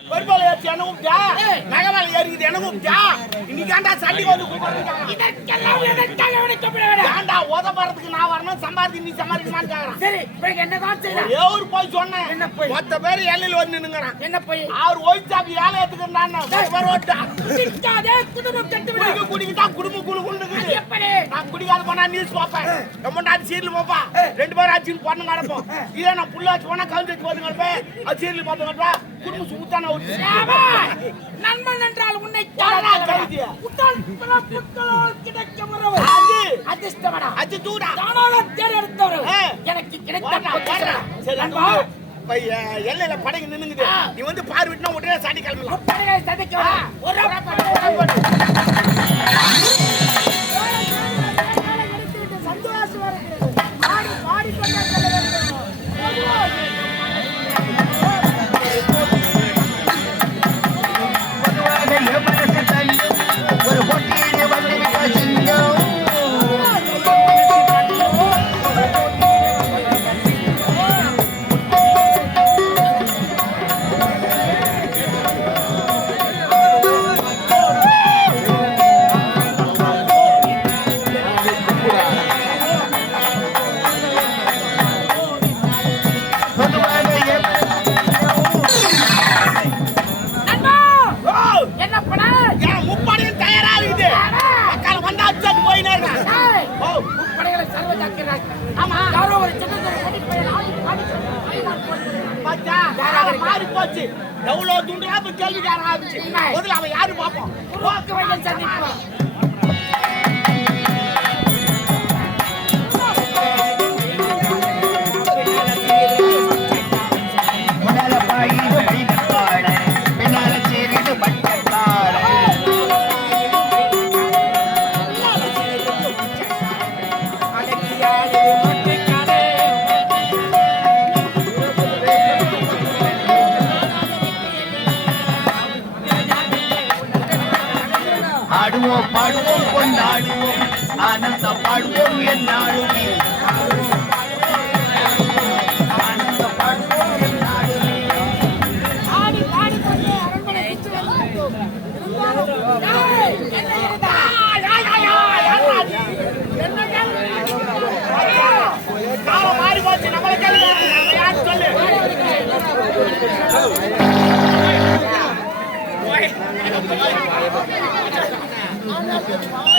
பெரும்பாலும் என்ன கூப்பிட்டா நகவால் ஏறிக்குது என்ன கூப்பிட்டா இன்னைக்காண்டா சண்டி வந்து கூப்பிடுறேன்டா உதவுறதுக்கு நான் வரணும் சம்பாதிச்சு நீ சம்பாதிக்கமான்னு கேக்குறான். சரி என்னதான் செய்யலாம்? ஏவரு போய் சொன்னேன் என்ன போய்? மொத்த பேர் எல்லையில் வந்து நின்னுங்கிறான். என்ன போய்? அவர் ஒயிச்சாப்பி வேலை எடுத்துக்கிறான். குடும்பம் கட்டு குடிக்கிட்டா குடும்பம் குழு குழுக்குது. எப்படி நான் குடிக்காத போனா நியூஸ் பார்ப்பேன், ரொம்ப நாள் சீரியல் பார்ப்பேன், 2 பேரும் ஆச்சுன்னு பொண்ணு கிடப்போம். இதே நான் புள்ளாச்சு போனா கவுந்து போது கிடப்பேன், அது சீரியல் பார்த்து கிடப்பேன், குடும்பம் சுத்தான நண்பன் என்றால் உன்னை அதிர்ஷ்டமடா அது தூடா தானாக தேர்ந்தெடுத்தவர் எனக்கு கிடைத்த எல்லையில படகு நின்னுங்குது. நீ வந்து பார்விட்டுனா உடனே சாடி கிளம்பலாம். படகை சதைக்க ஒரு போட்டியில் வந்து சிங்கம் எவ்வளவு துண்டா கேள்வி ஆரம்பிச்சு முதல்ல அவன் யாரு பார்ப்போம். சந்திப்போம் ஆடுவோம் பாடுவோம் கொண்டாடுவோம் ஆனந்த பாடுவோம் என்னாடுமே ஆனந்த பாடுவோம் என்னாடுமே ஆடி பாடி கொண்டு அரண்மனை காலம் மாறி போச்சு. நம்மளை கேள்வி யாரு சொல்லு. வந்து